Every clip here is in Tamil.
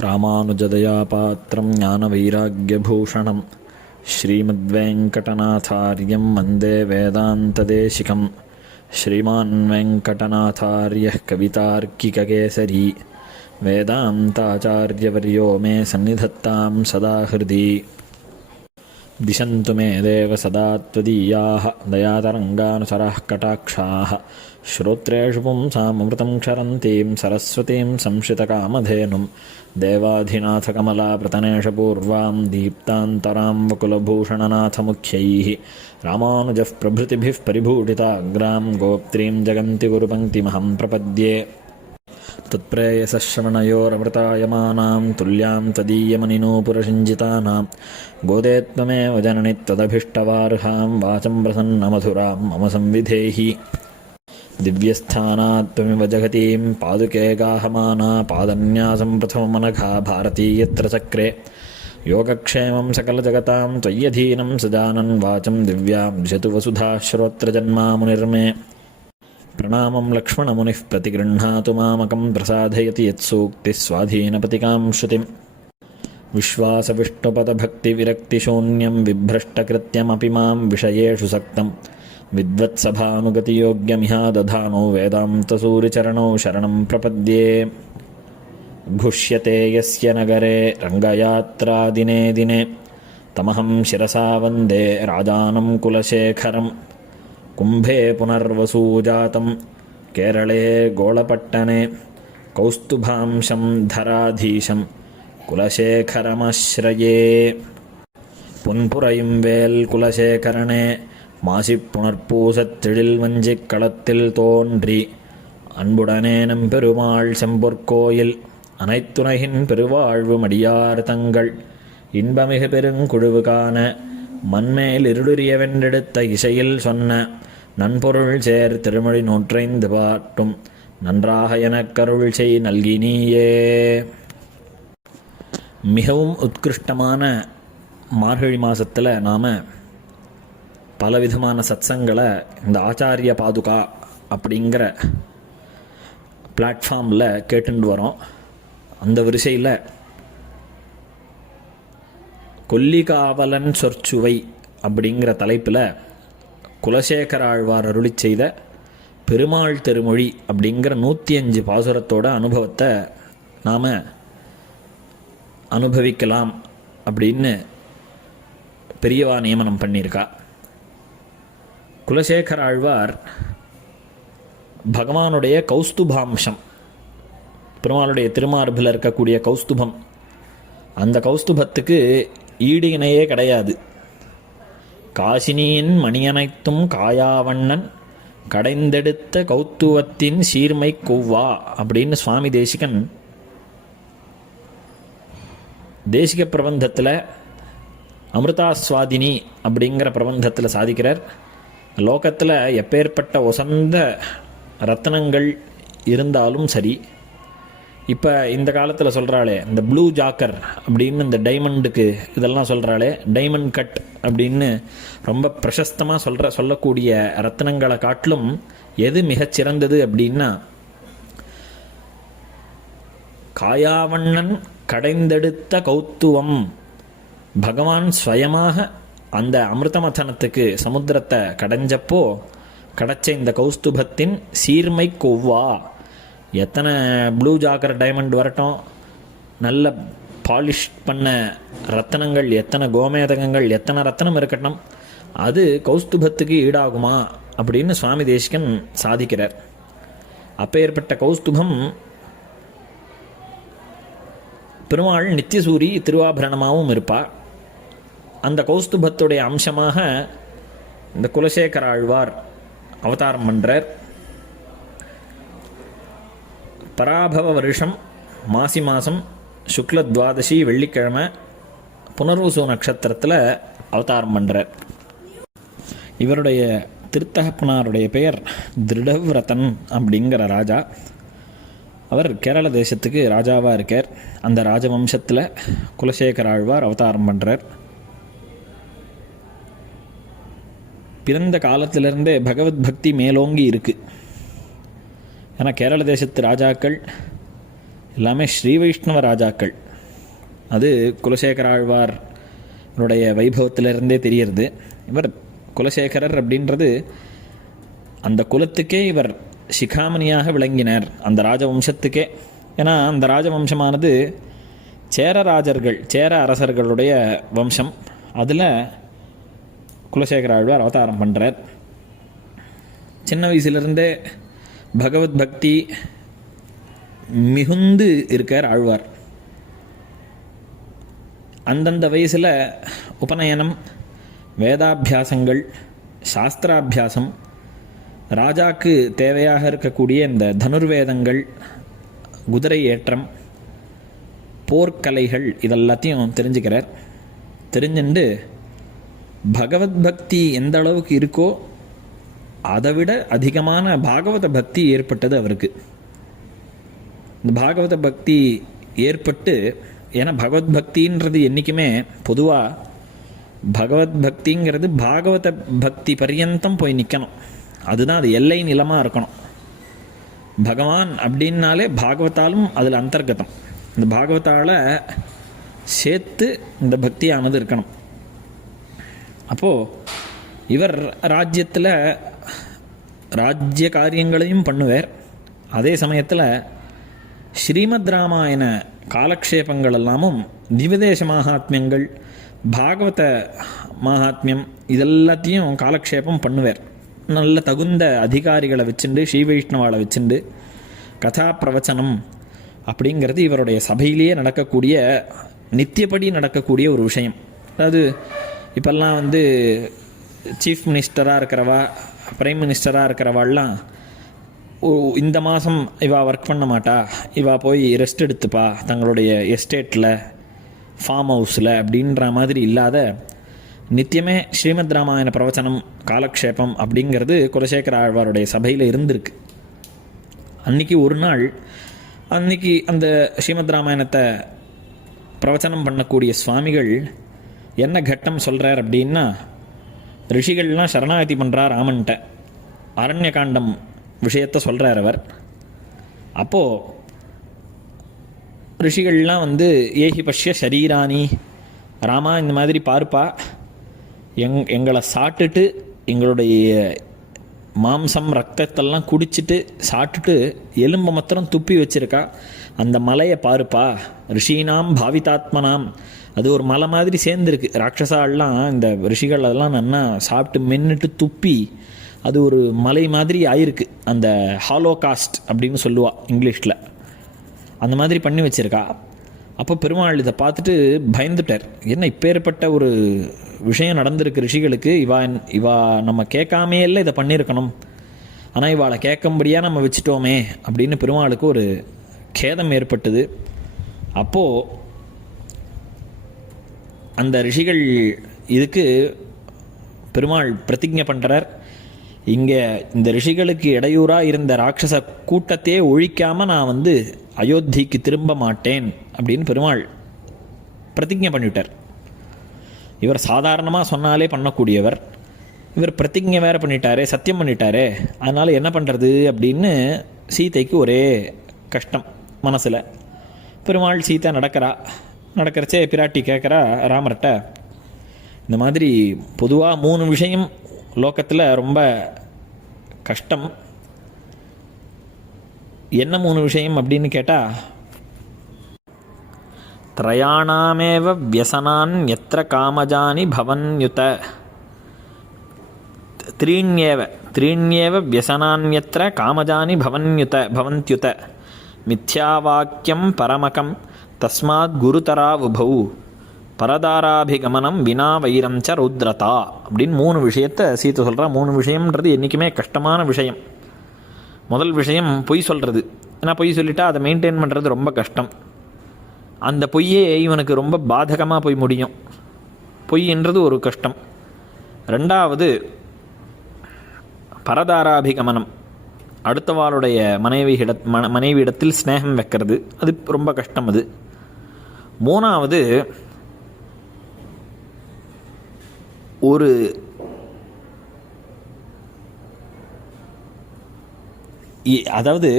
ராமானுஜதயாபாத்திரம் ஞானவைராக்யபூஷணம் ஸ்ரீமத்வேங்கடநாதார்யம் வந்தே வேதாந்ததேசிகம். ஸ்ரீமான் வெங்கடநாதார்யः கவிதார்க்கிககேசரி வேதாந்தாச்சார்யவர்யோ மே சந்நிதத்தாம் சதா ஹிருதி. திசந்து மே தேவ சதா த்வதீயாः தயாதரங்கானுசராः கடாக்ஷாः ஸ்ரோத்ரேஷு பும்சாமృతం க்ஷரந்தீம் சரஸ்வதீம் சம்ஸ்ருதகாமதேனும் தேவாதிநாथकमलाप्रतनेशपूर्वां दीप्तान्तरां वकुलभूषणनाथमुख्यैः रामानुजः प्रभृतिभिः परिभूषिताग्रां गोप्त्रीं जगन्ति गुरुपङ्क्तिमहं प्रपद्ये. तत्प्रेयसः श्रवणयोरमृतायमानां तुल्यां तदीयमनिनूपुरसिञ्जितानां गोदे त्वमेव जननि त्वदभीष्टवार्हां वाचं प्रसन्नमधुरां मम संविधेहि. दिव्यस्थानात् त्वमिव जगतीं पादुके गाहमाना पादन्यासं प्रथममनघा भारतीयत्र चक्रे योगक्षेमं सकलजगतां त्वय्यधीनं सजानन् वाचं दिव्यां दिशतु वसुधा श्रोत्रजन्मामुनिर्मे. प्रणामं लक्ष्मणमुनिः प्रतिगृह्णातु मामकं प्रसादयति यत्सूक्तिस्वाधीनपतिकां श्रुतिं. विश्वासविष्णुपदभक्तिविरक्तिशून्यं बिभ्रष्टकृत्यमपि मां विषयेषु सक्तं विद्वत्सभानुगतियोग्यमिहा दधानो वेदान्तसूरिचरणौ शरणं प्रपद्ये. घुष्यते यस्य नगरे रङ्गयात्रा दिने दिने तमहं शिरसा वन्दे राजानं कुलशेखरं. कुम्भे पुनर्वसूजातं केरळे गोळपट्टने कौस्तुभांशं धराधीशं कुलशेखरमाश्रये. पुन्पुरयुं वेल् कुलशेखरणे மாசிப்புணர்பூசத்தெழில் வஞ்சிக் களத்தில் தோன்றி அன்புடனே நம்பெருமாள் செம்பொற்கோயில் அனைத்துலகின் பெருவாழ்வு மடியார் தங்கள் இன்பமிகு பெருங்குழுவு காண மண்மேல் இருளுரிய வென்றெடுத்த இசையில் சொன்ன நன்பொருள் சேர் திருமொழி 105 பாட்டும் நன்றாக எனக்கருள் செய் நல்கினியே. மிகவும் உத்கிருஷ்டமான மார்கழி மாதத்தில் நாம் பலவிதமான சத்சங்களை இந்த ஆச்சாரிய பாதுகா அப்படிங்கிற பிளாட்ஃபார்மில் கேட்டுட்டு வரோம். அந்த வரிசையில் கொல்லிகாவலன் சொற்சுவை அப்படிங்கிற தலைப்பில் குலசேகர ஆழ்வார் அருளி செய்த பெருமாள் திருமொழி அப்படிங்கிற 105 பாசுரத்தோட அனுபவத்தை நாம் அனுபவிக்கலாம் அப்படின்னு பெரியவா நியமனம் பண்ணியிருக்கா. குலசேகர ஆழ்வார் பகவானுடைய கௌஸ்துபாம்சம், பெருமாளுடைய திருமார்பில் இருக்கக்கூடிய கௌஸ்துபம், அந்த கௌஸ்துபத்துக்கு ஈடு இணையே கிடையாது. காசினியின் மணியனைத்தும் காயாவண்ணன் கடைந்தெடுத்த கௌத்துவத்தின் சீர்மை கொவ்வா அப்படின்னு சுவாமி தேசிகன் தேசிக பிரபந்தத்தில் அமிர்தாஸ்வாதினி அப்படிங்கிற பிரபந்தத்தில் சாதிக்கிறார். லோகத்தில் எப்பேற்பட்ட ஒசந்த ரத்னங்கள் இருந்தாலும் சரி, இப்போ இந்த காலத்தில் சொல்கிறாளே இந்த ப்ளூ ஜாக்கர் அப்படின்னு இந்த டைமண்டுக்கு இதெல்லாம் சொல்கிறாளே, டைமண்ட் கட் அப்படின்னு ரொம்ப பிரசஸ்தமாக சொல்லக்கூடிய ரத்னங்களை காட்டிலும் எது மிகச்சிறந்தது அப்படின்னா காயாவண்ணன் கடைந்தெடுத்த கௌத்துவம். பகவான் ஸ்வயமாக அந்த அமிர்தமதனத்துக்கு சமுத்திரத்தை கடைஞ்சப்போ கிடைச்ச இந்த கௌஸ்துபத்தின் சீர்மை கொவ்வா. எத்தனை ப்ளூ ஜாக்கர் டைமண்ட் வரட்டும், நல்ல பாலிஷ் பண்ண ரத்தனங்கள், எத்தனை கோமேதகங்கள், எத்தனை ரத்தனம் இருக்கட்டும், அது கௌஸ்துபத்துக்கு ஈடாகுமா அப்படின்னு சுவாமி தேசிகன் சாதிக்கிறார். அப்பேற்பட்ட கௌஸ்துபம் பெருமாள் நித்தியசூரி திருவாபரணமாகவும் இருப்பாள். அந்த கௌஸ்துபத்துடைய அம்சமாக இந்த குலசேகர ஆழ்வார் அவதாரம் பண்ணுறார். பராபவ வருஷம் மாசி மாதம் சுக்ல துவாதசி வெள்ளிக்கிழமை புனர்வசு நட்சத்திரத்தில் அவதாரம் பண்ணுறார். இவருடைய திருத்தகப்பனாருடைய பெயர் திருடவ்ரதன் அப்படிங்கிற ராஜா. அவர் கேரள தேசத்துக்கு ராஜாவாக இருக்கார். அந்த ராஜவம்சத்தில் குலசேகர ஆழ்வார் அவதாரம் பண்ணுறார். பிறந்த காலத்திலிருந்தே பகவத் பக்தி மேலோங்கி இருக்குது. ஏன்னா கேரள தேசத்து ராஜாக்கள் எல்லாமே ஸ்ரீ வைஷ்ணவ ராஜாக்கள். அது குலசேகர ஆழ்வாருடைய வைபவத்திலிருந்தே தெரியறது. இவர் குலசேகரர் அப்படின்றது அந்த குலத்துக்கே இவர் சிகாமணியாக விளங்கினார், அந்த ராஜவம்சத்துக்கே. ஏன்னா அந்த ராஜவம்சமானது சேர அரசர்களுடைய வம்சம். அதில் குலசேகர ஆழ்வார் அவதாரம் பண்ணுறார். சின்ன வயசுலேருந்தே பகவத் பக்தி மிகுந்து இருக்கார் ஆழ்வார். அந்தந்த வயசில் உபநயனம், வேதாபியாசங்கள், சாஸ்திராபியாசம், ராஜாக்கு தேவையாக இருக்கக்கூடிய இந்த தனுர்வேதங்கள், குதிரை ஏற்றம், போர்க்கலைகள் இதெல்லாத்தையும் தெரிஞ்சுக்கிறார். தெரிஞ்சுண்டு பகவத் பக்தி எந்த அளவுக்கு இருக்கோ அதை விட அதிகமான பாகவத பக்தி ஏற்பட்டது அவருக்கு. இந்த பாகவத பக்தி ஏற்பட்டு, ஏன்னா பகவத் பக்தின்றது என்றைக்குமே பொதுவாக பகவத் பக்திங்கிறது பாகவத பக்தி பர்யந்தம் போய் நிற்கணும். அதுதான் அது எல்லை நிலமாக இருக்கணும். பகவான் அப்படின்னாலே பாகவத்தாலும் அதில் அந்தர்கதம். இந்த பாகவத்தால் சேர்த்து இந்த பக்தியானது இருக்கணும். அப்போது இவர் ராஜ்யத்தில் ராஜ்ய காரியங்களையும் பண்ணுவார். அதே சமயத்தில் ஸ்ரீமத் ராமாயண காலக்ஷேபங்கள் எல்லாமும் திவ்யதேச மகாத்மியங்கள், பாகவத மகாத்மியம் இதெல்லாத்தையும் காலக்ஷேபம் பண்ணுவார். நல்ல தகுந்த அதிகாரிகளை வச்சுண்டு, ஸ்ரீ வைஷ்ணவாவை வச்சுண்டு கதா பிரவச்சனம் அப்படிங்கிறது இவருடைய சபையிலேயே நடக்கக்கூடிய, நித்தியப்படி நடக்கக்கூடிய ஒரு விஷயம். அதாவது இப்போல்லாம் சீஃப் மினிஸ்டராக இருக்கிறவா, பிரைம் மினிஸ்டராக இருக்கிறவாள்லாம் இந்த மாதம் இவா ஒர்க் பண்ண மாட்டா, இவா போய் ரெஸ்ட் எடுத்துப்பா தங்களுடைய எஸ்டேட்டில், ஃபார்ம் ஹவுஸில் அப்படின்ற மாதிரி இல்லாத நித்தியமே ஸ்ரீமத் ராமாயண பிரவச்சனம் காலக்ஷேபம் அப்படிங்கிறது குலசேகர ஆழ்வாருடைய சபையில் இருந்திருக்கு. அன்றைக்கி ஒரு நாள், அன்றைக்கி அந்த ஸ்ரீமத் ராமாயணத்தை பிரவச்சனம் பண்ணக்கூடிய சுவாமிகள் என்ன கட்டம் சொல்கிறார் அப்படின்னா, ரிஷிகள்லாம் சரணாகதி பண்ணுறார் ராமன்ட்ட, அரண்ய காண்டம் விஷயத்தை சொல்கிறார் அவர். அப்போது ரிஷிகள்லாம் ஏஹி பஷ்ய ஷரீராணி, ராமா இந்த மாதிரி பார்ப்பா, எங்களை சாப்பிட்டுட்டு எங்களுடைய மாம்சம் ரத்தத்தெல்லாம் குடிச்சிட்டு சாப்பிட்டுட்டு எலும்பை மாத்திரம் துப்பி வச்சுருக்கா, அந்த மலையை பாருப்பா, ரிஷீனாம் பாவிதாத்மனாம், அது ஒரு மலை மாதிரி சேர்ந்துருக்கு. ராட்சசாலாம் இந்த ரிஷிகள் அதெல்லாம் நல்லா சாப்பிட்டு மென்னுட்டு துப்பி அது ஒரு மலை மாதிரி ஆயிருக்கு. அந்த ஹாலோகாஸ்ட் அப்படின்னு சொல்லுவாள் இங்கிலீஷில், அந்த மாதிரி பண்ணி வச்சுருக்கா. அப்போ பெருமாள் இதை பார்த்துட்டு பயந்துட்டார். என்ன இப்பேற்பட்ட ஒரு விஷயம் நடந்திருக்கு ரிஷிகளுக்கு, இவா நம்ம கேட்காமையில இதை பண்ணியிருக்கணும், ஆனால் இவாளை கேட்கும்படியாக நம்ம வச்சுட்டோமே அப்படின்னு பெருமாளுக்கு ஒரு கேதம் ஏற்பட்டது. அப்போது அந்த ரிஷிகள் இதுக்கு பெருமாள் பிரதிஜை பண்ணுறார், இங்கே இந்த ரிஷிகளுக்கு இடையூறாக இருந்த ராட்சச கூட்டத்தையே ஒழிக்காமல் நான் அயோத்திக்கு திரும்ப மாட்டேன் அப்படின்னு பெருமாள் பிரதிஜை பண்ணிவிட்டார். இவர் சாதாரணமாக சொன்னாலே பண்ணக்கூடியவர், இவர் பிரதிஜை வேறு பண்ணிட்டாரே, சத்தியம் பண்ணிட்டாரே, அதனால் என்ன பண்ணுறது அப்படின்னு சீதைக்கு ஒரே கஷ்டம் மனசில். பெருமாள் சீதை நடக்கிறச்சே பிராட்டி கேட்குறா ராமர்கிட்ட, இந்த மாதிரி பொதுவாக 3 விஷயம் லோகத்தில் ரொம்ப கஷ்டம், என்ன 3 விஷயம் அப்படின்னு கேட்டால், த்ரயாணாமேவ வியசனான் யத்ர காமஜானி பவன்யுத, த்ரீண்யேவ வியசனான்யத்ர காமஜானி பவன்த்யுத, மித்யாவாக்கியம் பரமகம் தஸ்மாத் குருதரா உபௌ, பரதாராபிகமனம் வினா வைரம் ச ருத்ரதா அப்படின்னு 3 விஷயத்தை சீத்தை சொல்கிறா. 3 விஷயம்ன்றது என்றைக்குமே கஷ்டமான விஷயம். முதல் விஷயம் பொய் சொல்கிறது. ஏன்னா பொய் சொல்லிட்டா அதை மெயின்டைன் பண்ணுறது ரொம்ப கஷ்டம். அந்த பொய்யே இவனுக்கு ரொம்ப பாதகமாக போய் முடியும். பொய்ன்றது ஒரு கஷ்டம். 2வது பரதாராபிகமனம், அடுத்தவாளுடைய மனைவியிடத்தில் ஸ்நேகம் வைக்கிறது, அது ரொம்ப கஷ்டம். அது 3வது ஒரு அதாவது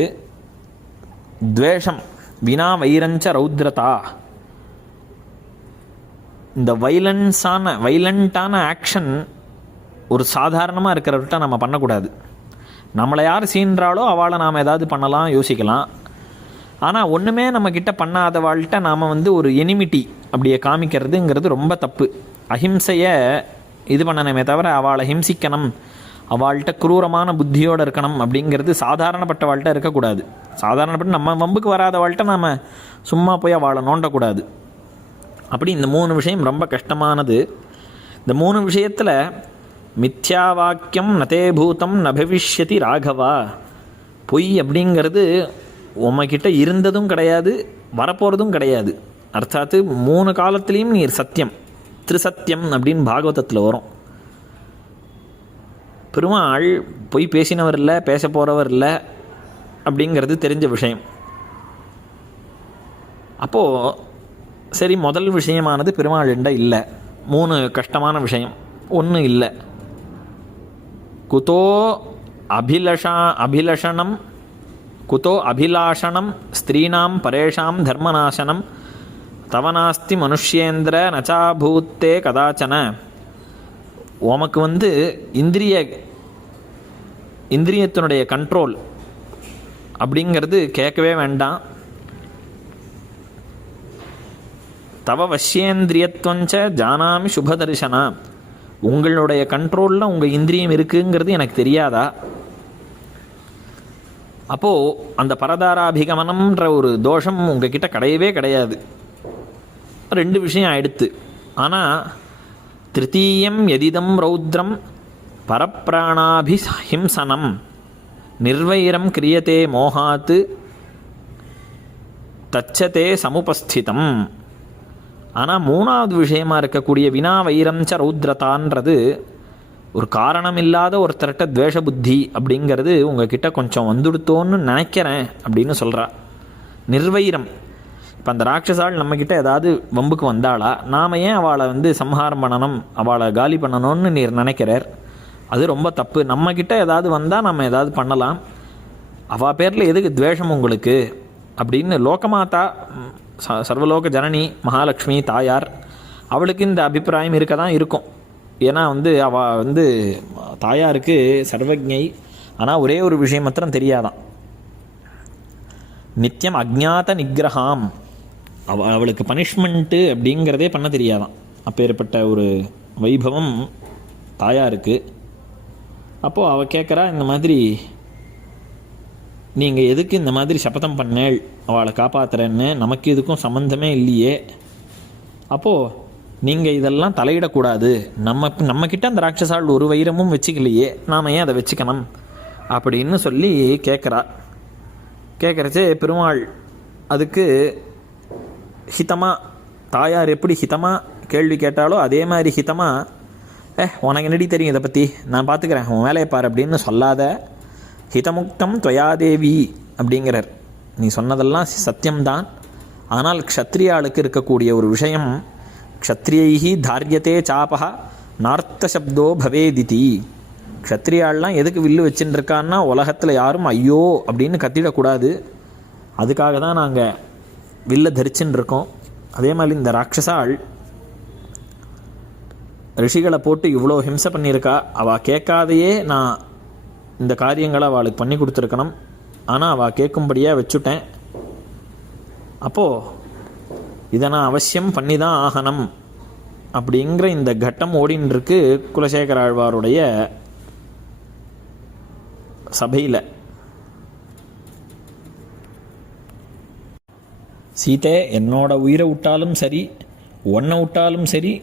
துவேஷம், வினா வைரஞ்ச ரௌத்ரதா. இந்த வைலண்ட்டான ஆக்ஷன் ஒரு சாதாரணமாக இருக்கிறவர்கிட்ட நம்ம பண்ணக்கூடாது. நம்மளை யார் சீன்றாலோ அவளை நாம் ஏதாவது பண்ணலாம், யோசிக்கலாம். ஆனால் ஒன்றுமே நம்மக்கிட்ட பண்ணாதவாள்கிட்ட நாம் ஒரு எனிமிட்டி அப்படியே காமிக்கிறதுங்கிறது ரொம்ப தப்பு. அஹிம்சையை இது பண்ணணுமே தவிர அவளை ஹிம்சிக்கணும், அவள்கிட்ட குரூரமான புத்தியோடு இருக்கணும் அப்படிங்கிறது சாதாரணப்பட்டவாள்கிட்ட இருக்கக்கூடாது. சாதாரணப்பட்டு நம்ம வம்புக்கு வராதவாள்கிட்ட நாம் சும்மா போய் அவளை நோண்டக்கூடாது. அப்படி இந்த 3 விஷயம் ரொம்ப கஷ்டமானது. இந்த 3 விஷயத்தில் மித்யா வாக்கியம் நதே பூதம் நபவிஷ்யதி ராகவா. பொய் அப்படிங்கிறது உம்மக்கிட்ட இருந்ததும் கிடையாது, வரப்போகிறதும் கிடையாது. அர்த்தாத்து 3 காலத்துலேயும் நீர் சத்தியம், திரிசத்தியம் அப்படின்னு பாகவதத்தில் வரும். பெருமாள் பொய் பேசினவர் இல்லை, பேச போகிறவர் இல்லை அப்படிங்கிறது தெரிஞ்ச விஷயம். அப்போது சரி, முதல் விஷயமானது பெருமாள்கிட்ட இல்லை. 3 கஷ்டமான விஷயம். ஒன்று இல்லை, குதோ அபிலஷணம் குதோ அபிலாஷணம் ஸ்திரீனாம் பரேஷாம் தர்மநாசனம் தவனாஸ்தி மனுஷ்யேந்திர நச்சாபூத்தே கதாச்சன. உமக்கு இந்திரியத்தினுடைய கண்ட்ரோல் அப்படிங்கிறது கேட்கவே வேண்டாம். தவ வசியேந்திரியத்வஞ்ச ஜானாமி சுபதர்சனா. உங்களுடைய கண்ட்ரோலில் உங்கள் இந்திரியம் இருக்குங்கிறது எனக்கு தெரியாதா? அப்போது அந்த பரதாராபிகமனம்ன்ற ஒரு தோஷம் உங்ககிட்ட கிடையவே கிடையாது. 2 விஷயம் ஆயிடுத்து. ஆனால் திருத்தீயம் எதிதம் ரௌத்ரம் பரப்பிராணாபிஹிம்சனம் நிர்வைரம் கிரியத்தே மோகாத்து தச்சதே சமுபஸ்திதம். ஆனால் 3வது விஷயமாக இருக்கக்கூடிய வினா வைரம்ச ரௌத்ரதான்றது ஒரு காரணம் இல்லாத ஒருத்தர்கிட்ட துவேஷ புத்தி அப்படிங்கிறது உங்ககிட்ட கொஞ்சம் வந்துடுத்தோன்னு நினைக்கிறேன் அப்படின்னு சொல்கிறா. நிர்வைரம். இப்போ அந்த ராட்சசாள் நம்மக்கிட்ட ஏதாவது வம்புக்கு வந்தாளா, நாம் ஏன் அவளை சம்ஹாரம் பண்ணணும், அவளை காலி பண்ணணும்னு நீர் நினைக்கிறார். அது ரொம்ப தப்பு. நம்மக்கிட்ட ஏதாவது வந்தால் நம்ம ஏதாவது பண்ணலாம். அவள் பேரில் எதுக்கு துவேஷம் உங்களுக்கு அப்படின்னு லோகமாதா சர்வலோக ஜனனி மகாலட்சுமி தாயார், அவளுக்கு இந்த அபிப்பிராயம் இருக்க தான் இருக்கும். ஏன்னா அவள் தாயாருக்கு சர்வஜை. ஆனால் ஒரே ஒரு விஷயம் மாத்திரம் தெரியாதான், நித்தியம் அஜ்ஞாத நிகிரகாம். அவளுக்கு பனிஷ்மெண்ட்டு அப்படிங்கிறதே பண்ண தெரியாதான். அப்பேற்பட்ட ஒரு வைபவம் தாயாருக்கு. அப்போது அவள் கேட்குறா, இந்த மாதிரி நீங்கள் எதுக்கு இந்த மாதிரி சபதம் பண்ணேள் அவளை காப்பாற்றுறேன்னு, நமக்கு இதுக்கும் சம்மந்தமே இல்லையே. அப்போது நீங்கள் இதெல்லாம் தலையிடக்கூடாது, நம்மக்கிட்ட அந்த ராட்சசாள் ஒரு வைரமும் வச்சுக்கலையே, நாம் ஏன் அதை வச்சுக்கணும் அப்படின்னு சொல்லி கேட்குறா. கேட்குறச்சே பெருமாள் அதுக்கு ஹிதமாக, தாயார் எப்படி ஹிதமாக கேள்வி கேட்டாலோ அதே மாதிரி ஹிதமாக, உனக்கு என்னடி தெரியும் இதை பற்றி, நான் பார்த்துக்கிறேன், உன் வேலையை பாரு அப்படின்னு சொல்லாத, ஹிதமுக்தம் துவயாதேவி அப்படிங்கிறார். நீ சொன்னதெல்லாம் சத்தியம்தான். ஆனால் க்ஷத்ரியாளுக்கு இருக்கக்கூடிய ஒரு விஷயம், க்ஷத்ரியைஹி தாரியத்தே சாபா நார்த்த சப்தோ பவேதிதி. க்ஷத்ரியாள்லாம் எதுக்கு வில்லு வச்சுட்டு இருக்கான்னா, உலகத்தில் யாரும் ஐயோ அப்படின்னு கத்திடக்கூடாது, அதுக்காக தான் நாங்கள் வில்லை தரிச்சுன்னு இருக்கோம். அதே மாதிரி இந்த ராட்சசாள் ரிஷிகளை போட்டு இவ்வளோ ஹிம்சை பண்ணியிருக்கா. அவள் கேட்காதையே நான் இந்த காரியங்களை அவளுக்கு பண்ணி கொடுத்துருக்கணும். ஆனால் அவள் கேட்கும்படியாக வச்சுட்டேன். அப்போது இதை நான் அவசியம் பண்ணி தான் ஆகணும் அப்படிங்கிற இந்த கட்டம் ஓடின்னு இருக்கு குலசேகர ஆழ்வாருடைய சபையில். சீதை என்னோட உயிரை விட்டாலும் சரி, ஒன்றை விட்டாலும் சரி,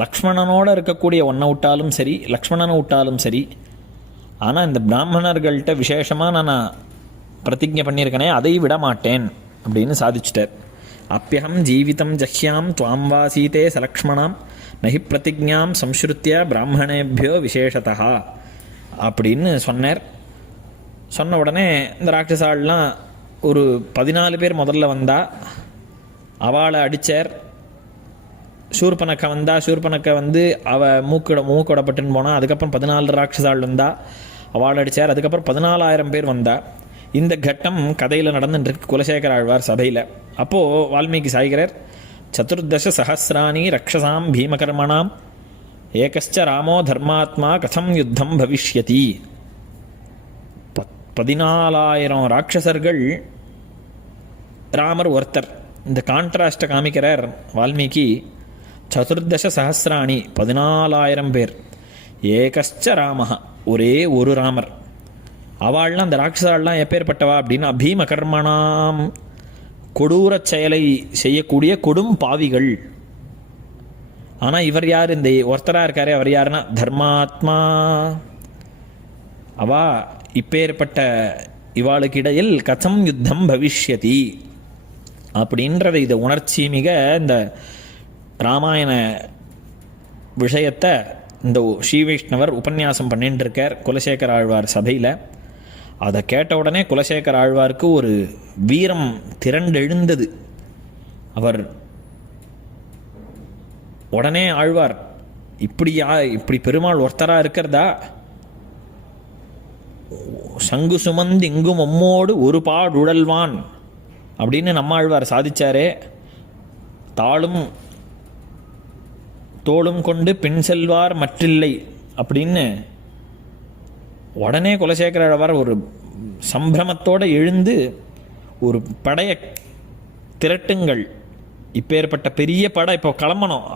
லக்ஷ்மணனோடு இருக்கக்கூடிய ஒன்றை விட்டாலும் சரி, லக்ஷ்மணனை விட்டாலும் சரி, ஆனால் இந்த பிராமணர்கள்ட்ட விசேஷமாக நான் பிரதிஜை பண்ணியிருக்கேனே அதை விட மாட்டேன் அப்படின்னு சாதிச்சிட்டார். அப்பியகம் ஜீவிதம் ஜஹ்யாம் துவாம் வா சீதே சலக்ஷ்மணாம் நஹி பிரதிஜாம் சம்ஸ்ருத்திய பிராமணேபியோ விசேஷதா அப்படின்னு சொன்னார். சொன்ன உடனே இந்த ராட்சசாலாம் ஒரு 14 பேர் முதல்ல வந்தா, அவளை அடித்தார். சூர்பனக்கை வந்தா, சூர்பனக்கை அவள் மூக்கோடப்பட்டுன்னு போனால். அதுக்கப்புறம் 14 ராட்சசாள் வந்தா, அவளை அடித்தார். அதுக்கப்புறம் 14,000 பேர் வந்தா. இந்த கட்டம் கதையில் நடந்துட்டுருக்கு குலசேகர ஆழ்வார் சபையில். அப்போது வால்மீகி சாய்கிறார், சதுர்தச சஹசிராணி ரக்ஷசாம் பீமகர்மணாம் ஏகஸ்ச ராமோ தர்மாத்மா கதம் யுத்தம் பவிஷ்யதி. 14,000 ராட்சசர்கள், ராமர் ஒருத்தர். இந்த கான்ட்ராஸ்ட்டை காமிக்கிறார் வால்மீகி. சதுர்தச சஹசிராணி 14,000 பேர், ஏகஸ்ச ராமஹா ஒரே ஒரு ராமர். அவள்லாம் அந்த ராட்சசாலாம் எப்பேற்பட்டவா அப்படின்னா பீம கர்மணாம் கொடூர செயலை செய்யக்கூடிய கொடும் பாவிகள். ஆனால் இவர் யார்? இந்த ஒருத்தராக இருக்காரே அவர் யாருன்னா தர்மாத்மா. அவா இப்பேற்பட்ட இவாளுக்கு இடையில் கதம் யுத்தம் பவிஷ்யதி அப்படின்றத இதை உணர்ச்சி மிக இந்த ராமாயண விஷயத்தை இந்த ஸ்ரீ வைஷ்ணவர் உபன்யாசம் பண்ணிட்டு இருக்கார் குலசேகர ஆழ்வார் சபையில். அதை கேட்ட உடனே குலசேகர ஆழ்வாருக்கு ஒரு வீரம் திரண்டெழுந்தது. அவர் உடனே ஆழ்வார், இப்படி பெருமாள் ஒருத்தராக இருக்கிறதா, சங்கு சுமந்து இங்கும் அம்மோடு ஒரு பாடுழல்வான் அப்படின்னு நம்மாழ்வார் சாதிச்சாரே, தாளும் தோளும் கொண்டு பின் செல்வார் மற்றில்லை அப்படின்னு உடனே குலசேகர ஆழ்வார் ஒரு சம்பிரமத்தோடு எழுந்து, ஒரு படையை திரட்டுங்கள், இப்பேற்பட்ட பெரிய படை இப்போ கிளம்பணும்,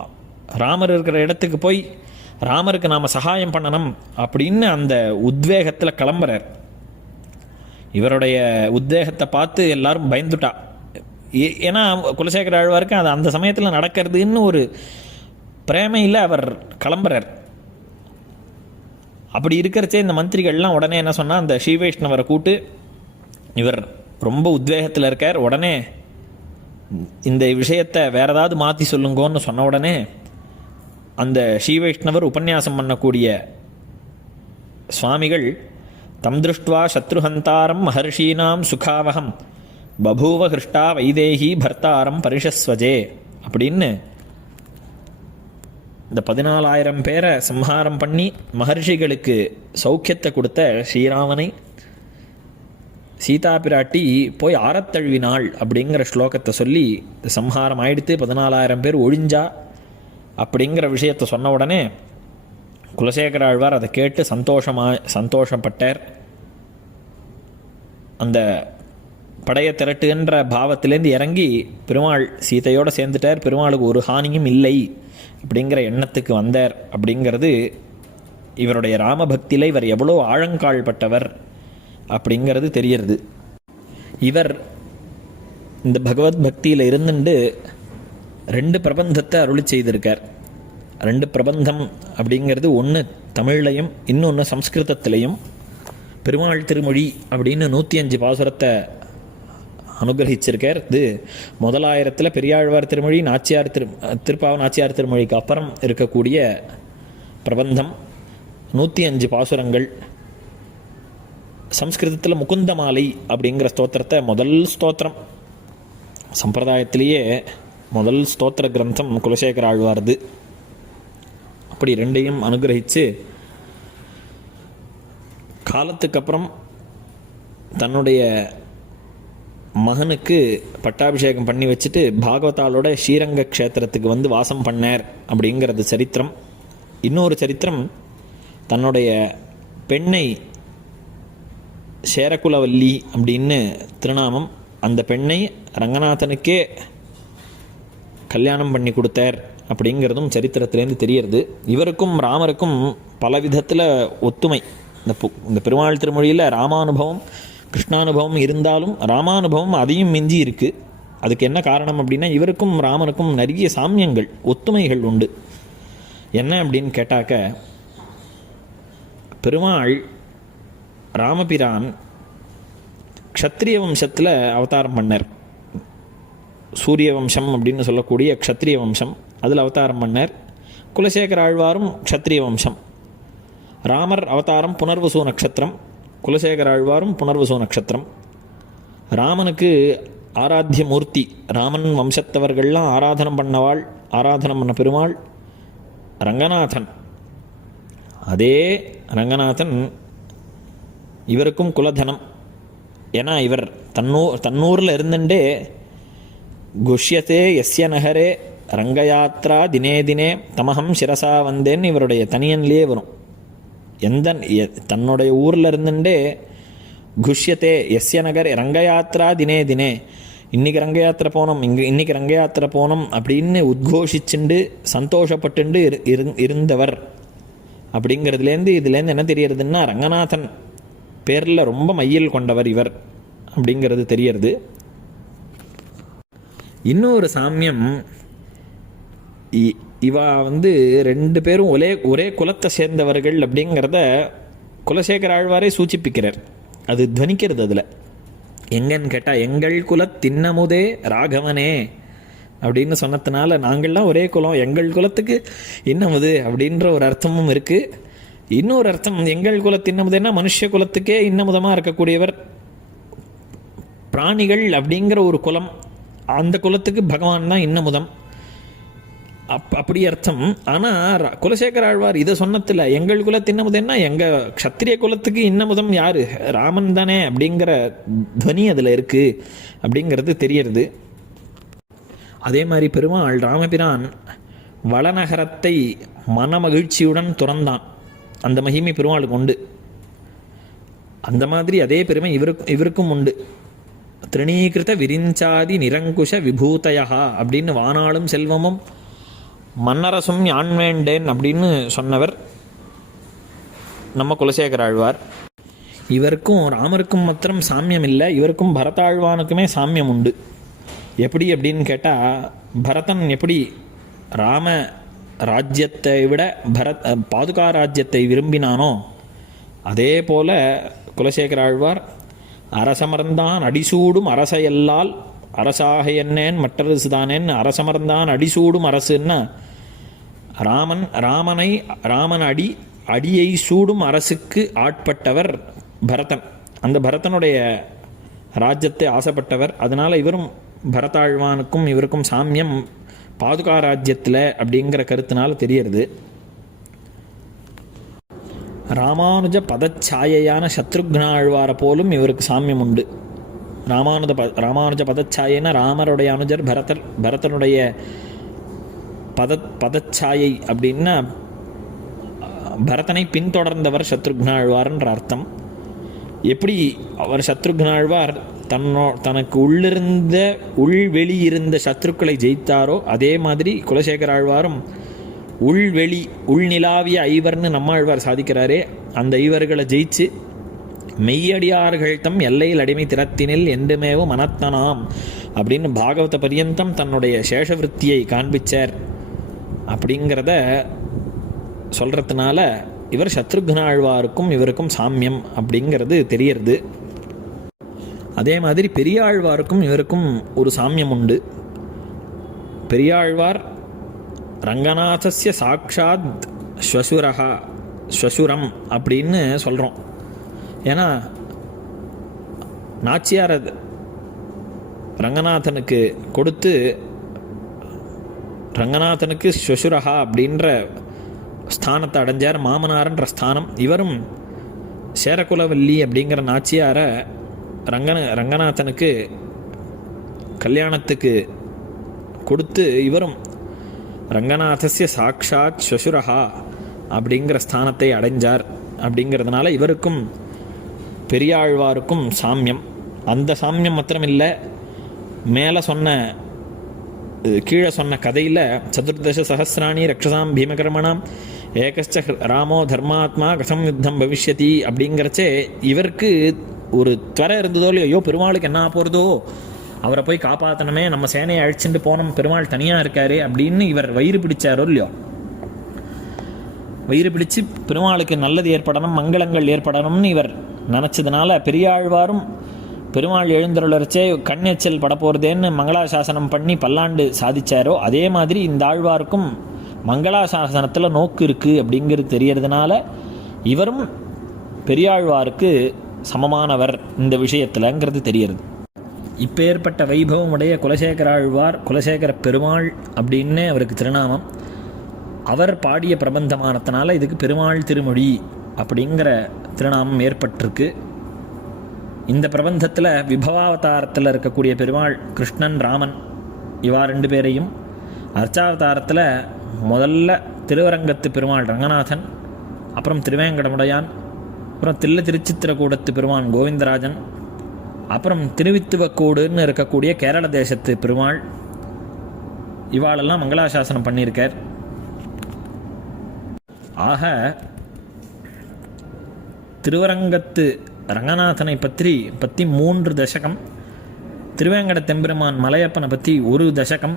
ராமர் இருக்கிற இடத்துக்கு போய் ராமருக்கு நாம் சகாயம் பண்ணணும் அப்படின்னு அந்த உத்வேகத்தில் கிளம்புறார். இவருடைய உத்வேகத்தை பார்த்து எல்லாரும் பயந்துட்டா. ஏன்னா குலசேகர ஆழ்வாருக்கு அது அந்த சமயத்தில் நடக்கிறதுன்னு ஒரு பிரேமையில் அவர் கிளம்புறார். அப்படி இருக்கிறச்சே இந்த மந்திரிகள்லாம் உடனே என்ன சொன்னால், அந்த ஸ்ரீ வைஷ்ணவரை கூட்டு, இவர் ரொம்ப உத்வேகத்தில் இருக்கார், உடனே இந்த விஷயத்தை வேறு ஏதாவது மாற்றி சொல்லுங்கன்னு சொன்ன உடனே அந்த ஸ்ரீ வைஷ்ணவர் உபன்யாசம் பண்ணக்கூடிய சுவாமிகள், தம் திருஷ்டுவா சத்ருஹந்தாரம் மகர்ஷீனாம் சுகாவகம் பபூவ ஹிருஷ்டா வைதேகி பர்த்தாரம் பரிஷஸ்வஜே அப்படின்னு இந்த 14,000 பேரை சம்ஹாரம் பண்ணி மகர்ஷிகளுக்கு சௌக்கியத்தை கொடுத்த ஸ்ரீராமனை சீதா பிராட்டி போய் ஆரத்தழுவினாள் அப்படிங்கிற ஸ்லோகத்தை சொல்லி சம்ஹாரம் ஆயிடுத்து, 14,000 பேர் ஒழிஞ்சா அப்படிங்கிற விஷயத்தை சொன்ன உடனே குலசேகர ஆழ்வார் அதை கேட்டு சந்தோஷப்பட்டார். அந்த படையை திரட்டுகின்ற பாவத்திலேருந்து இறங்கி பெருமாள் சீதையோடு சேர்ந்துட்டார், பெருமாளுக்கு ஒரு ஹானியும் இல்லை அப்படிங்கிற எண்ணத்துக்கு வந்தார். அப்படிங்கிறது இவருடைய ராமபக்தியில் இவர் எவ்வளோ ஆழங்கால் பட்டவர் அப்படிங்கிறது தெரிகிறது. இவர் இந்த பகவத் பக்தியில் இருந்துட்டு 2 பிரபந்தத்தை அருளி செய்திருக்கார். 2 பிரபந்தம் அப்படிங்கிறது ஒன்று தமிழ்லையும் இன்னொன்று சம்ஸ்கிருதத்திலையும். பெருமாள் திருமொழி அப்படின்னு 105 பாசுரத்தை அனுகிரகிச்சிருக்கார். இது முதலாயிரத்தில் பெரியாழ்வார் திருமொழி, நாச்சியார் திருப்பாவ நாச்சியார் திருமொழிக்கு அப்புறம் இருக்கக்கூடிய பிரபந்தம். 105 பாசுரங்கள். சம்ஸ்கிருதத்தில் முகுந்தமாலை அப்படிங்கிற ஸ்தோத்திரத்தை முதல் ஸ்தோத்திரம், சம்பிரதாயத்திலேயே முதல் ஸ்தோத்திர கிரந்தம் குலசேகர ஆழ்வார்து. அப்படி 2ஐயும் அனுகிரகித்து காலத்துக்கு அப்புறம் தன்னுடைய மகனுக்கு பட்டாபிஷேகம் பண்ணி வச்சுட்டு பாகவதாலோட ஸ்ரீரங்க க்ஷேத்திரத்துக்கு வந்து வாசம் பண்ணார் அப்படிங்கிறது சரித்திரம். இன்னொரு சரித்திரம், தன்னுடைய பெண்ணை சேரகுலவல்லி அப்படின்னு திருநாமம், அந்த பெண்ணை ரங்கநாதனுக்கே கல்யாணம் பண்ணி கொடுத்தார் அப்படிங்கிறதும் சரித்திரத்திலேருந்து தெரியறது. இவருக்கும் ராமருக்கும் பல விதத்தில் ஒத்துமை. இந்த பெருமாள் திருமொழியில் ராமானுபவம் கிருஷ்ணானுபவம் இருந்தாலும் ராமானுபவம் அதையும் மிஞ்சி இருக்குது. அதுக்கு என்ன காரணம் அப்படின்னா, இவருக்கும் ராமனுக்கும் நிறைய சாமியங்கள் ஒத்துமைகள் உண்டு. என்ன அப்படின்னு கேட்டாக்க, பெருமாள் ராமபிரான் க்ஷத்ரிய வம்சத்தில் அவதாரம் பண்ணார். சூரிய வம்சம் அப்படின்னு சொல்லக்கூடிய க்ஷத்ரிய வம்சம், அதில் அவதாரம் பண்ணார். குலசேகர ஆழ்வாரும் க்ஷத்ரிய வம்சம். ராமர் அவதாரம் புனர்வசு நட்சத்திரம், குலசேகர ஆழ்வாரும் புனர்வசு நட்சத்திரம். ராமனுக்கு ஆராத்திய மூர்த்தி, ராமன் வம்சத்தவர்கள்லாம் ஆராதனம் பண்ண பெருமாள் ரங்கநாதன். அதே ரங்கநாதன் இவருக்கும் குலதனம். ஏன்னா இவர் தன்னூரில் இருந்துட்டே குஷ்யத்தே எஸ்ய நகரே ரங்கயாத்ரா தினே தினே தமகம் சிரசா வந்தேன்னு இவருடைய தனியன்லேயே வரும். தன்னுடைய ஊரில் இருந்துட்டே குஷ்யத்தே எஸ்ய நகரே ரங்கயாத்ரா தினே தினே, இன்றைக்கி ரங்கயாத்திரை போனோம், இன்றைக்கி ரங்கயாத்திரை போனோம் அப்படின்னு உத்கோஷிச்சுண்டு சந்தோஷப்பட்டுண்டு இருந்தவர். அப்படிங்கிறதுலேருந்து இதுலேருந்து என்ன தெரியறதுன்னா, ரங்கநாதன் பேரில் ரொம்ப மையல் கொண்டவர் இவர் அப்படிங்கிறது தெரியறது. இன்னொரு சாமியம், இவா ரெண்டு பேரும் ஒரே குலத்தை சேர்ந்தவர்கள் அப்படிங்கிறத குலசேகர ஆழ்வாரே சூச்சிப்பிக்கிறார். அது துவனிக்கிறது அதில். எங்கன்னு கேட்டால், எங்கள் குலத்தின்னமுதே ராகவனே அப்படின்னு சொன்னதுனால நாங்கள்லாம் ஒரே குலம், எங்கள் குலத்துக்கு இன்னமுது அப்படின்ற ஒரு அர்த்தமும் இருக்குது. இன்னொரு அர்த்தம், எங்கள் குலத்தின்னமுதேன்னா மனுஷ குலத்துக்கே இன்னமுதமாக இருக்கக்கூடியவர். பிராணிகள் அப்படிங்கிற ஒரு குலம், அந்த குலத்துக்கு பகவான் தான் இன்னமுதம், அப்படி அர்த்தம். ஆனால் குலசேகர ஆழ்வார் இதை சொன்னதில்ல. எங்கள் குலத்தின்னமுதேன்னா எங்கள் க்ஷத்திரிய குலத்துக்கு இன்னமுதம் யார், ராமன் தானே அப்படிங்கிற துவனி அதில் இருக்குது அப்படிங்கிறது தெரியறது. அதே மாதிரி பெருமாள் ராமபிரான் வளநகரத்தை மனமகிழ்ச்சியுடன் துறந்தான். அந்த மகிமை பெருமாளுக்கு உண்டு. அந்த மாதிரி அதே பெருமை இவருக்கும் உண்டு. திருணீகிருத விரிஞ்சாதி நிரங்குஷ விபூதயா அப்படின்னு வானாளும் செல்வமும் மன்னரசும் யான் வேண்டேன் அப்படின்னு சொன்னவர் நம்ம குலசேகர ஆழ்வார். இவருக்கும் ராமருக்கும் மாத்திரம் சாமியம் இல்லை, இவருக்கும் பரதாழ்வானுக்குமே சாமியம் உண்டு. எப்படி அப்படின்னு கேட்டால், பரதன் எப்படி ராம ராஜ்யத்தை விட பாதுகா ராஜ்யத்தை விரும்பினானோ, அதே போல் குலசேகர ஆழ்வார் அரசமர்ந்தான் அடிசூடும் அரசையல்லால் அரசாக என்னேன் மற்றரசு தானேன்னு அரசமர்ந்தான் அடிசூடும் அரசுன்னா ராமன் அடியை சூடும் அரசுக்கு ஆட்பட்டவர் பரதன். அந்த பரதனுடைய ராஜ்யத்தை ஆசைப்பட்டவர். அதனால் இவரும் பரதாழ்வானுக்கும் இவருக்கும் சாமியம் பாதுகா ராஜ்யத்தில் அப்படிங்கிற கருத்தினால தெரியறது. ராமானுஜ பதச்சாயையான சத்ருக்னாழ்வாரை போலும் இவருக்கு சாமியம் உண்டு. ராமானுஜ பதச்சாயைன்னா ராமருடைய அனுஜர் பரதனுடைய பதச்சாயை அப்படின்னா பரதனை பின்தொடர்ந்தவர் சத்ருக்னாழ்வார்ன்ற அர்த்தம். எப்படி அவர் சத்ருக்னாழ்வார் தனக்கு உள்வெளியிருந்த சத்ருக்களை ஜெயித்தாரோ, அதே மாதிரி குலசேகர ஆழ்வாரும் உள்நிலாவிய ஐவர்னு நம்மாழ்வார் சாதிக்கிறாரே, அந்த ஐவர்களை ஜெயிச்சு மெய்யடியார்கள் தம் எல்லையில் அடிமை திறத்தினில் என்றுமேவும் மனத்தனாம் அப்படின்னு பாகவத பரியந்தம் தன்னுடைய சேஷவிருத்தியை காண்பிச்சார். அப்படிங்கிறத சொல்கிறதுனால இவர் சத்ருக்னாழ்வாருக்கும் இவருக்கும் சாமியம் அப்படிங்கிறது தெரியறது. அதே மாதிரி பெரியாழ்வாருக்கும் இவருக்கும் ஒரு சாமியம் உண்டு. பெரியாழ்வார் ரங்கநாதஸ்ய சாக்ஷாத் ஸ்வசுரம் அப்படின்னு சொல்கிறோம். ஏன்னா நாச்சியார் ரங்கநாதனுக்கு கொடுத்து ரங்கநாதனுக்கு ஸ்வசுரஹா அப்படின்ற ஸ்தானத்தை அடைஞ்சார், மாமனார்ன்ற ஸ்தானம். இவரும் சேரகுலவல்லி அப்படிங்கிற நாச்சியாரை ரங்கநாதனுக்கு கல்யாணத்துக்கு கொடுத்து இவரும் ரங்கநாதஸ்ய சாக்ஷாத் ஸ்வசுரஹா அப்படிங்கிற ஸ்தானத்தை அடைஞ்சார். அப்படிங்கிறதுனால இவருக்கும் பெரியாழ்வாருக்கும் சாமியம். அந்த சாமியம் மாத்திரமில்லை, மேலே கீழே சொன்ன கதையில் சதுர்தச சஹசிராணி ரக்ஷசாம் பீமகர்மணாம் ஏகச்ச ராமோ தர்மாத்மா கதம் யுத்தம் பவிஷ்யதி அப்படிங்கிறச்சே இவருக்கு ஒரு துவரை இருந்ததோ இல்லையோ, ஐயோ பெருமாளுக்கு என்ன போகிறதோ, அவரை போய் காப்பாற்றணுமே, நம்ம சேனையை அழிச்சுட்டு போனோம், பெருமாள் தனியாக இருக்காரு அப்படின்னு இவர் வயிறு பிடிச்சாரோ இல்லையோ. வயிறு பிடிச்சு பெருமாளுக்கு நல்லது ஏற்படணும், மங்களங்கள் ஏற்படணும்னு இவர் நினச்சதுனால பெரியாழ்வாரும் பெருமாள் எழுந்தருளச்சே கண்ணெச்சல் படப்போகிறதேன்னு மங்களாசாசனம் பண்ணி பல்லாண்டு சாதிச்சாரோ, அதே மாதிரி இந்த ஆழ்வாருக்கும் மங்களாசாசனத்தில் நோக்கு இருக்குது அப்படிங்கிறது தெரியறதுனால இவரும் பெரியாழ்வாருக்கு சமமானவர் இந்த விஷயத்தில்ங்கிறது தெரியறது. இப்போ ஏற்பட்ட வைபவமுடைய குலசேகர ஆழ்வார், குலசேகர பெருமாள் அப்படின்னு அவருக்கு திருநாமம். அவர் பாடிய பிரபந்தமானத்தினால இதுக்கு பெருமாள் திருமொழி அப்படிங்கிற திருநாமம் ஏற்பட்டிருக்கு. இந்த பிரபந்தத்தில் விபவாவதாரத்தில் இருக்கக்கூடிய பெருமாள் கிருஷ்ணன் ராமன் இவா 2 பேரையும், அர்ச்சாவதாரத்தில் முதல்ல திருவரங்கத்து பெருமாள் ரங்கநாதன், அப்புறம் திருவேங்கடமுடையான், அப்புறம் திருச்சித்திரக்கூடத்து பெருமான் கோவிந்தராஜன், அப்புறம் திருவித்துவக்கூடுன்னு இருக்கக்கூடிய கேரள தேசத்து பெருமாள், இவாளெல்லாம் மங்களாசாசனம் பண்ணியிருக்கார். ஆக திருவரங்கத்து ரங்கநாதனை பற்றி 3 தசகம், திருவேங்கட தெம்பெருமான் மலையப்பனை பற்றி 1 தசகம்,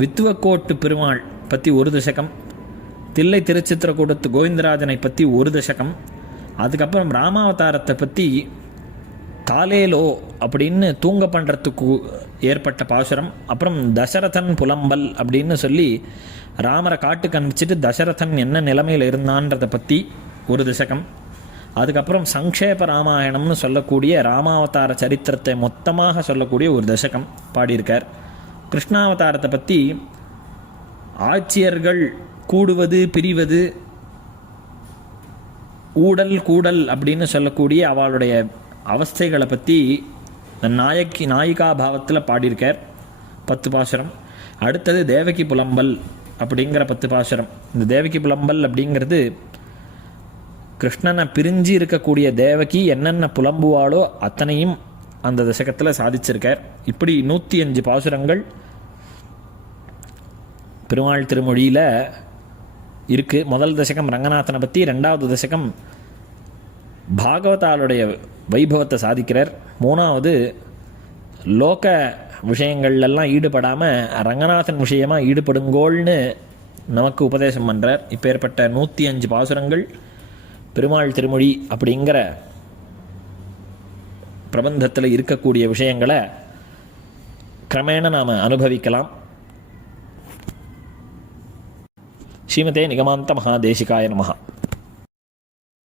வித்துவக்கோட்டு பெருமாள் பற்றி 1 தசகம், தில்லை திருச்சித்திரக்கூடத்து கோவிந்தராஜனை பற்றி 1 தசகம், அதுக்கப்புறம் ராமாவதாரத்தை பற்றி தாலேலோ அப்படின்னு தூங்க பண்ணுறதுக்கு ஏற்பட்ட பாசுரம், அப்புறம் தசரதன் புலம்பல் அப்படின்னு சொல்லி ராமரை காட்டுக்கு அனுப்பிச்சிட்டு தசரதன் என்ன நிலைமையில் இருந்தான்றதை பற்றி 1 தசகம், அதுக்கப்புறம் சங்கேப ராமாயணம்னு சொல்லக்கூடிய ராமாவதார சரித்திரத்தை மொத்தமாக சொல்லக்கூடிய 1 தசகம் பாடியிருக்கார். கிருஷ்ணாவதாரத்தை பற்றி ஆட்சியர்கள் கூடுவது பிரிவது ஊடல் கூடல் அப்படின்னு சொல்லக்கூடிய அவளுடைய அவஸ்தைகளை பற்றி நாயிகா பாவத்தில் பாடியிருக்கார் 10 பாசுரம். அடுத்தது தேவகி புலம்பல் அப்படிங்கிற 10 பாசுரம். இந்த தேவகி புலம்பல் அப்படிங்கிறது கிருஷ்ணனை பிரிஞ்சு இருக்கக்கூடிய தேவகி என்னென்ன புலம்புவாளோ அத்தனையும் அந்த தசகத்தில் சாதிச்சிருக்கார். இப்படி 105 பாசுரங்கள் பெருமாள் திருமொழியில் இருக்குது. முதல் தசகம் ரங்கநாதனை பற்றி, 2வது தசகம் பாகவதாளுடைய வைபவத்தை சாதிக்கிறார், 3வது லோக விஷயங்கள்லாம் ஈடுபடாமல் ரங்கநாதன் விஷயமாக ஈடுபடுங்கோள்னு நமக்கு உபதேசம் பண்ணுறார். இப்போ ஏற்பட்ட 105 பாசுரங்கள் பெருமாள் திருமொழி அப்படிங்கிற பிரபந்தத்தில் இருக்கக்கூடிய விஷயங்களை கிரமேண நாம் அனுபவிக்கலாம். ஸ்ரீமதே நிகமாந்த மகாதேசிகாய நமஹ.